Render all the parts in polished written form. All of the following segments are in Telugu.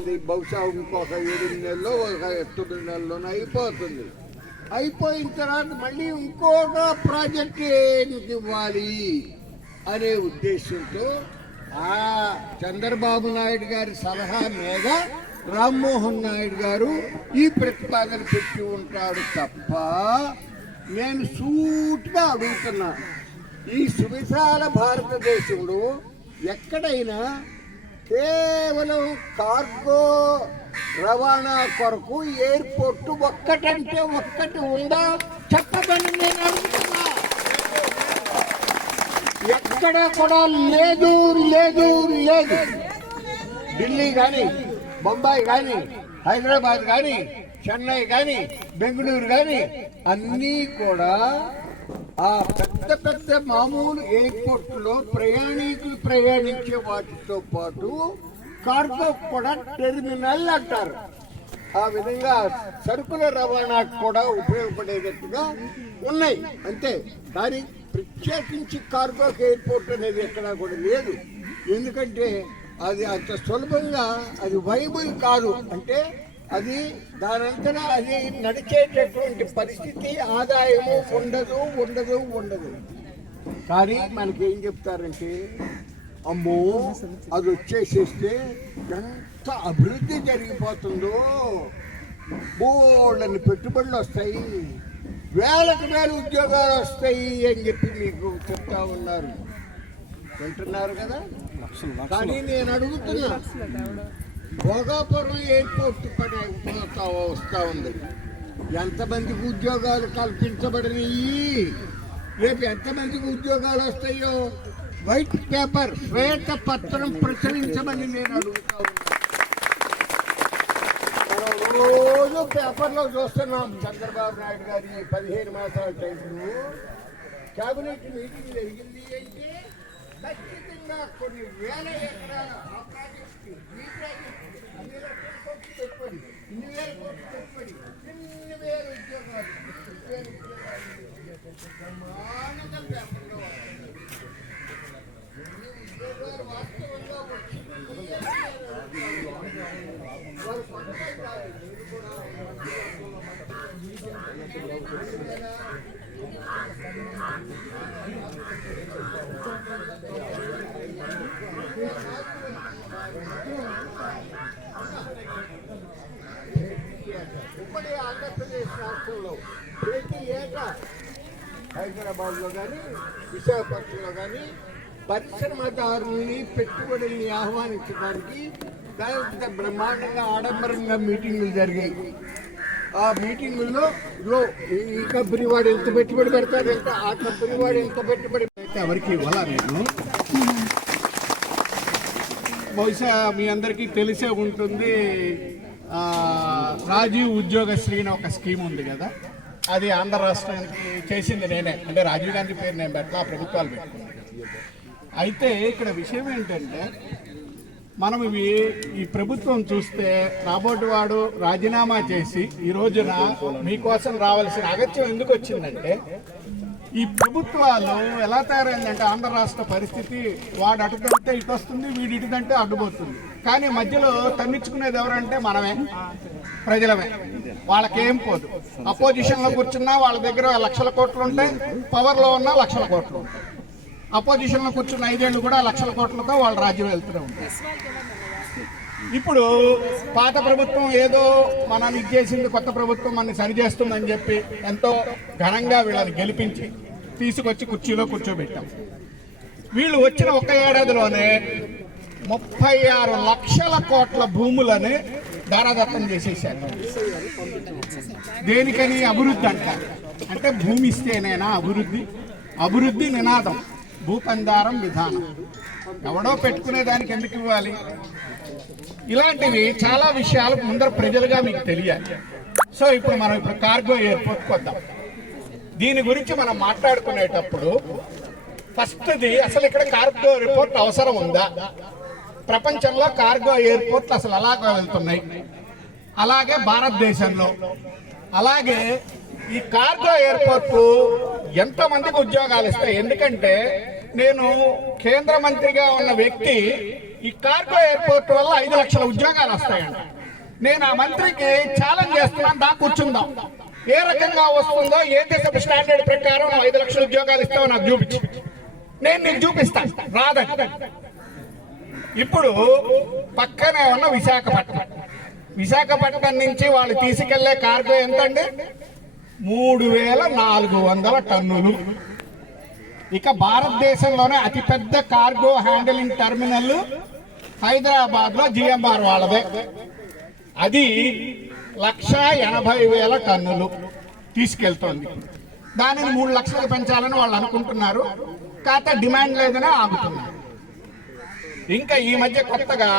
అయిపోతుంది. బహుశా ఇంకొక 7 నెలలో 9 నెలలోనే అయిపోతుంది. అయిపోయిన తర్వాత మళ్ళీ ఇంకొక ప్రాజెక్ట్ ఏనికి ఇవ్వాలి అనే ఉద్దేశంతో ఆ చంద్రబాబు నాయుడు గారి సలహా మీద రామ్మోహన్ నాయుడు గారు ఈ ప్రతిపాదన పెట్టి ఉంటాడు తప్ప నేను సూటిగా అడుగుతున్నా, ఈ సువిశాల భారతదేశంలో ఎక్కడైనా కేవలం కార్గో రవాణా కొరకు ఎయిర్పోర్ట్ ఒక్కటంటే ఒక్కటి ఉందా చెప్పదని నేను అడుగుతున్నా. ఎక్కడ కూడా లేదు లేదు లేదు. ఢిల్లీ కానీ, బొంబాయి కానీ, హైదరాబాద్ కానీ, చెన్నై కానీ, బెంగళూరు కానీ అన్నీ కూడా ఆ పెద్ద పెద్ద మామూలు ఎయిర్పోర్ట్లో ప్రయాణికులు ప్రయాణించే వాటితో పాటు కార్గో కూడా టెర్మినల్ అంటారు. ఆ విధంగా సరుకుల రవాణాకు కూడా ఉపయోగపడేటట్టుగా ఉన్నాయి అంతే. కానీ ప్రత్యేకించి కార్గో ఎయిర్పోర్ట్ అనేది ఎక్కడా కూడా లేదు. ఎందుకంటే అది అంత సులభంగా అది వైబుల్ కాదు. అంటే అది దానంతటా అది నడిచేటటువంటి పరిస్థితి, ఆదాయము ఉండదు ఉండదు ఉండదు. కానీ మనకి ఏం చెప్తారంటే, అమ్మో అది వచ్చేసేస్తే ఎంత అభివృద్ధి జరిగిపోతుందో, బోళ్ళని పెట్టుబడులు వస్తాయి, వేలకు వేల ఉద్యోగాలు వస్తాయి అని చెప్పి మీకు చెప్తా ఉన్నారు. వింటున్నారు కదా. కానీ నేను అడుగుతున్నా, భోగాపురం ఎయిర్పోర్ట్ పని వస్తూ ఉంది. ఎంతమందికి ఉద్యోగాలు కల్పించబడినాయి, రేపు ఎంతమందికి ఉద్యోగాలు వస్తాయో వైట్ పేపర్ శ్వేత పత్రం ప్రచురించమని నేను అడుగుతా ఉన్నాను. రోజు పేపర్లో చూస్తున్నాం చంద్రబాబు నాయుడు గారి 15 మాసాల టైంలో కేబినెట్ మీటింగ్ జరిగింది అంటే ఖచ్చితంగా కొన్ని వేల ఎకరాల ఆ ప్రాజెక్టు, ఈ ప్రాజెక్టు, అన్ని లక్షల కోట్లు పెట్టుబడి, ఇన్ని వేల కోట్లు పెట్టుబడి, ఇన్ని వేల ఉద్యోగాలు, బ్రహ్మాండంగా పేపర్లో ఉద్యోగాలు వాస్తవంగా వచ్చింది. వారు పక్కనే కాదు, మీరు కూడా ఉమ్మడి ఆంధ్రప్రదేశ్ రాష్ట్రంలో ప్రతి ఏటా హైదరాబాద్లో కానీ, విశాఖపట్నంలో కానీ పరిశ్రమదారుల్ని, పెట్టుబడుల్ని ఆహ్వానించడానికి బ్రహ్మాండంగా ఆడంబరంగా మీటింగులు జరిగాయి. ఆ మీటింగుల్లో ఈ కంపెనీ వాడు ఎంత పెట్టుబడి పెడతాడు, ఎంత ఆ కంపెనీ వాడు ఎంత పెట్టుబడి పెడితే ఎవరికి ఇవ్వాలా. నేను బహుశా మీ అందరికీ తెలిసే ఉంటుంది, రాజీవ్ ఉద్యోగశ్రీ అని ఒక స్కీమ్ ఉంది కదా. అది ఆంధ్ర రాష్ట్రానికి చేసింది నేనే. అంటే రాజీవ్ గాంధీ పేరు నేను పెట్టా, ప్రభుత్వాలు పెట్టుకున్నాను. అయితే ఇక్కడ విషయం ఏంటంటే, మనం ఈ ప్రభుత్వం చూస్తే రాబోటి వాడు రాజీనామా చేసి ఈ రోజున మీకోసం రావాల్సిన అగత్యం ఎందుకు వచ్చిందంటే, ఈ ప్రభుత్వాలు ఎలా తయారైందంటే ఆంధ్ర రాష్ట్ర పరిస్థితి, వాడు అటుకంటే ఇటు వస్తుంది, వీడి ఇటుకంటే అడ్డుపోతుంది. కానీ మధ్యలో తన్నించుకునేది ఎవరంటే మనమే, ప్రజలమే. వాళ్ళకేం పోదు. అపోజిషన్లో కూర్చున్నా వాళ్ళ దగ్గర లక్షల కోట్లు ఉంటాయి, పవర్లో ఉన్నా లక్షల కోట్లు ఉంటాయి. అపోజిషన్లో కూర్చున్న 5 ఏళ్ళు కూడా లక్షల కోట్లతో వాళ్ళ రాజ్యం వెళ్తూనే ఉంటారు. ఇప్పుడు పాత ప్రభుత్వం ఏదో మనల్ని ఇచ్చేసింది, కొత్త ప్రభుత్వం మనని సరిచేస్తుందని చెప్పి ఎంతో ఘనంగా వీళ్ళని గెలిపించి తీసుకొచ్చి కుర్చీలో కూర్చోబెట్టాం. వీళ్ళు వచ్చిన 1 ఏడాదిలోనే 36 లక్షల కోట్ల భూములని దారాదత్తం చేసేసారు. దేనికని? అభివృద్ధి అంటారు. అంటే భూమి ఇస్తేనేనా అభివృద్ధి? అభివృద్ధి నినాదం, భూపందారం విధానం. ఎవడో పెట్టుకునే దానికి ఎందుకు ఇవ్వాలి? ఇలాంటివి చాలా విషయాలు ముందర ప్రజలుగా మీకు తెలియాలి. సో ఇప్పుడు మనం కార్గో ఎయిర్పోర్ట్కి వద్దాం. దీని గురించి మనం మాట్లాడుకునేటప్పుడు ఫస్ట్ది, అసలు ఇక్కడ కార్గో ఎయిర్పోర్ట్ అవసరం ఉందా? ప్రపంచంలో కార్గో ఎయిర్పోర్ట్లు అసలు అలాగే వెళ్తున్నాయి. అలాగే భారతదేశంలో, అలాగే ఈ కార్గో ఎయిర్పోర్ట్ ఎంతమందికి ఉద్యోగాలు ఇస్తాయి? ఎందుకంటే నేను కేంద్ర మంత్రిగా ఉన్న వ్యక్తి ఈ కార్గో ఎయిర్పోర్ట్ వల్ల 5 లక్షల ఉద్యోగాలు వస్తాయంట. నేను ఆ మంత్రికి ఛాలెంజ్ చేస్తున్నాను, దా కూర్చుందాం, ఏ రకంగా వస్తుందో, ఏ దేశపు స్టాండర్డ్ ప్రకారం 5 లక్షల ఉద్యోగాలు ఇస్తావో నాకు చూపించు, నేను నీకు చూపిస్తాను, రాదండి. ఇప్పుడు పక్కనే ఉన్న విశాఖపట్నం నుంచి వాళ్ళు తీసుకెళ్లే కార్గో ఎంతండి? 3400 టన్నులు. ఇక భారతదేశంలోనే అతిపెద్ద కార్గో హ్యాండిలింగ్ టెర్మినల్ హైదరాబాద్ లో జిఎంఆర్ వాళ్ళదే. అది 1,80,000 టన్నులు తీసుకెళ్తోంది. దానిని 3 లక్షలు పెంచాలని వాళ్ళు అనుకుంటున్నారు, కాకపోతే డిమాండ్ లేదని ఆగుతున్నారు. ఇంకా ఈ మధ్య కొత్తగా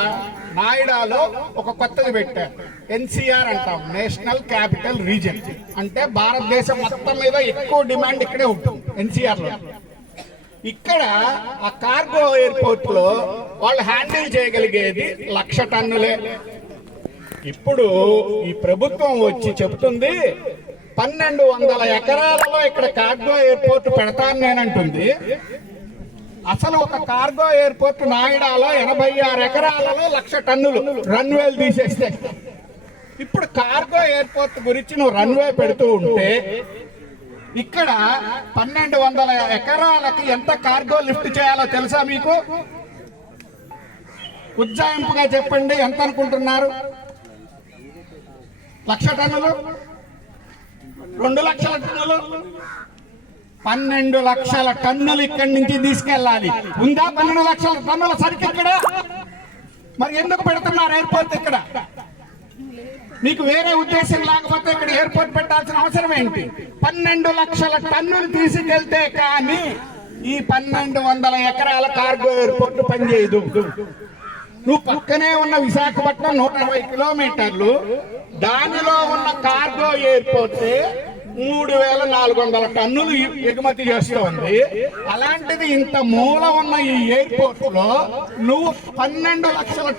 నాయిడాలో ఒక కొత్తది పెట్టారు, ఎన్సీఆర్ అంటాం, నేషనల్ క్యాపిటల్ రీజన్. అంటే భారతదేశం మొత్తం మీద ఎక్కువ డిమాండ్ ఇక్కడే ఉంటుంది, ఎన్సీఆర్ లో. ఇక్కడ ఆ కార్గో ఎయిర్పోర్ట్ లో వాళ్ళు హ్యాండిల్ చేయగలిగేది 1,00,000 టన్నులే. ఇప్పుడు ఈ ప్రభుత్వం వచ్చి చెబుతుంది 1,200 ఎకరాలలో ఇక్కడ కార్గో ఎయిర్పోర్ట్ పెడతాను నేనంటుంది. అసలు ఒక కార్గో ఎయిర్పోర్ట్ నాయిడాలో 86 ఎకరాలలో 1,00,000 టన్నులు రన్వేలు తీసేస్తే, ఇప్పుడు కార్గో ఎయిర్పోర్ట్ గురించి నువ్వు రన్వే పెడుతూ ఉంటే ఇక్కడ 1,200 ఎకరాలకి ఎంత కార్గో లిఫ్ట్ చేయాలో తెలుసా మీకు? ఉజ్జాయింపుగా చెప్పండి, ఎంత అనుకుంటున్నారు? 1,00,000 టన్నులు, 2 లక్షల టన్నులు, 12 లక్షల టన్నులు ఇక్కడి నుంచి తీసుకెళ్ళాలి. ఉందా 12 లక్షల టన్నుల సరికి ఇక్కడ? మరి ఎందుకు పెడుతున్నారు ఎయిర్పోర్ట్ ఇక్కడ? మీకు వేరే ఉద్దేశం లేకపోతే ఇక్కడ ఎయిర్పోర్ట్ పెట్టాల్సిన అవసరం ఏంటి? 12 లక్షల టన్నులు తీసుకెళ్తే కానీ ఈ 1,200 ఎకరాల కార్గో ఎయిర్పోర్ట్ పనిచేయదు. నువ్వు పక్కనే ఉన్న విశాఖపట్నం 120 కిలోమీటర్లు, దానిలో ఉన్న కార్గో ఎయిర్పోర్ట్ 3,400 టన్నులు ఎగుమతి చేస్తోంది. అలాంటిది ఇంత మూల ఉన్న ఈ ఎయిర్పోర్ట్ లో నువ్వు 12 లక్షల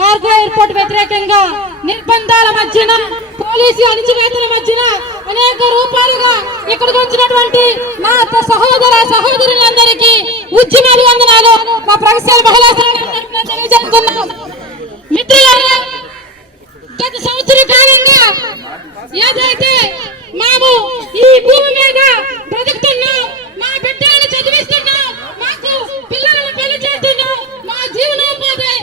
కార్గో ఎయిర్పోర్ట్ వ్యతిరేకంగా నిర్బంధాల మధ్యన, పోలీసు అణిచివేతల మధ్యన అనేక రూపాలుగా ఇక్కడికి వచ్చినటువంటి నా సహోదరులందరికీ ఉద్యమాలు వందనాలు మా ప్రగతిశీల మహిళా సంఘం తెలియజేస్తున్నాం. మిత్రులారా, గత సంవత్సర కాలంగా ఏదైతే మేము ఈ భూమి మీద బ్రతుకుతున్నాం, మా బిడ్డలను చదివిస్తున్నాం, మాకు పిల్లలను పెళ్లి చేస్తున్నాం, మా జీవనోపాధి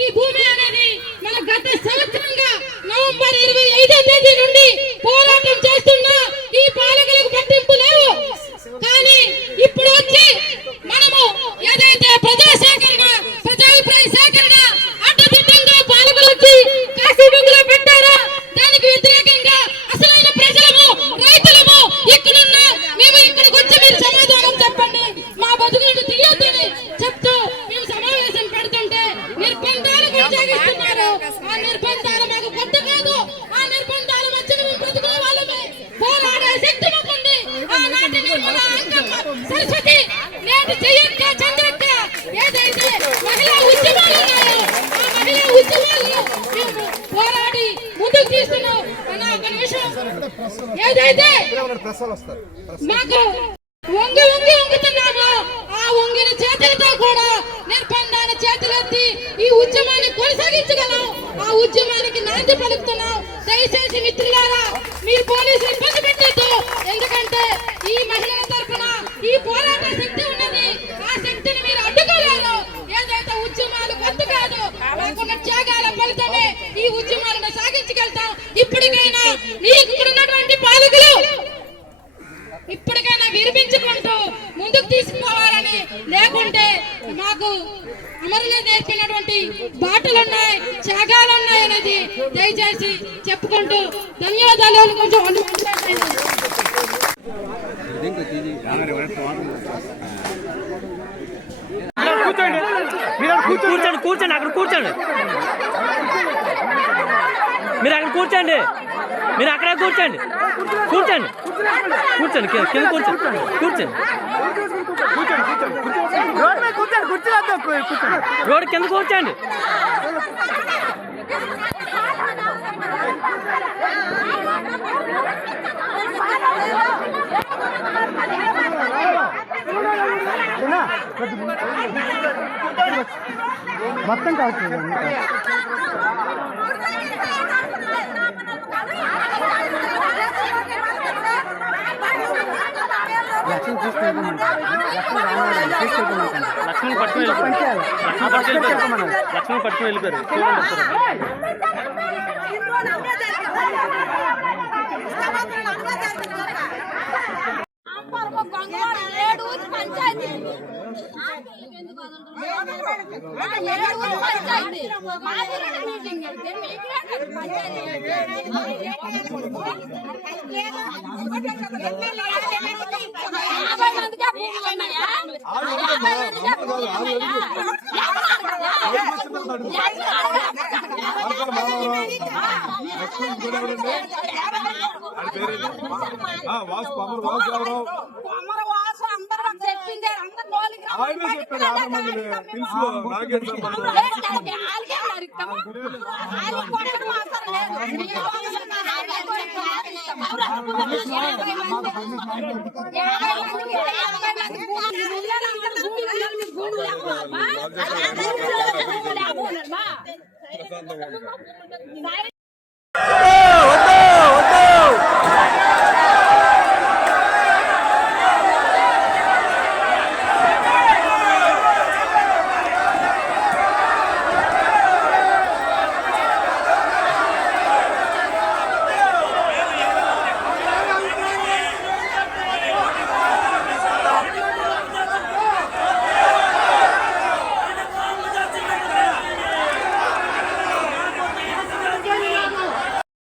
ఈ భూమి అనేది మన గత సంవత్సరంగా నవంబర్ 25వ తేదీ నుండి పోరాటం చేస్తున్నా ఈ పాలకులకు పట్టింపు లేవు. కానీ ఇప్పుడు వచ్చి మనము ఏదైతే ప్రజా సేకరణ, ప్రజాభిప్రాయ సేకరణ అడ్డదిడ్డంగా పాలకులు వచ్చి కాశీబొంగులో పెట్టారా, దానికి వ్యతిరేకంగా అసలైన ప్రజలము, రైతులము ఇక్కడున్న మేము ఇక్కడికి వచ్చి మీరు సమాధానం చెప్పండి, మా బతుకులను తీయొద్దని చెప్తూ మేము సమావేశం పెడుతుంటే నిర్బంధాలు కొనసాగిస్తున్నారు. ఆ నిర్బంధాలు మాకు కొత్త కాదు. ఆ నిర్బంధాల మధ్యన మేము బ్రతుకునే వాళ్ళమే. పోరాడే శక్తి మాకుంది. ఆనాటి నిర్మల, అంకమ్మ, సరస్వతి, నేటి జయక్క, చంద్రక్క ఏదైతే మహిళా ఉద్యమాలు ఉన్నాయో ఆ మహిళా ఉద్యమాలను మేము పోరాడి ముందుకు తీస్తున్నాం. ఒక నిమిషం, ఏదైతే మాకు వంగుతున్నామో ఆ వంగిన చేతులతో కూడా నిర్బంధాల చేతులెత్తి ఈ ఉద్యమాన్ని కొనసాగించగలం. ఆ ఉద్యమానికి నాంది పలుకుతున్నాం. దయచేసి మిత్రులారా, మీరు పోలీసులు ఇబ్బంది పెట్టద్దు. ఎందుకంటే ఈ మహిళల తరఫున ఈ పోరాట శక్తి ఉన్నది. ఆ శక్తిని మీరు అడ్డుకోలేరు. ఏదైతే ఉద్యమాలు కొత్త కాదు, మాకున్న త్యాగాల ఫలితమే ఈ ఉద్యమాలను సాగించగలుగుతాం. ఇప్పటికైనా నీకు ఉన్నటువంటి పాలకులు ఇప్పటికైనా వినిపించుకుంటూ ముందుకు తీసుకుపోవాలని, లేకుంటే మాకు అమరులు నేర్పినటువంటి బాటలున్నాయి, త్యాగాలున్నాయి అనేది దయచేసి చెప్పుకుంటూ ధన్యవాదాలు. కొంచెం కూర్చోండి కూర్చోండి అక్కడ కూర్చోండి, మీరు అక్కడ కూర్చోండి, మీరు అక్కడే కూర్చోండి, కూర్చోండి కూర్చోండి కింద కూర్చోండి, కూర్చోండి రోడ్ కింద కూర్చోండి. మొత్తం కావచ్చు లక్ష్మణ్ పట్టుకుని వెళ్ళిపోయారు. లక్ష్మణ్ పట్టుకుని వెళ్ళిపోయారు. Sorry.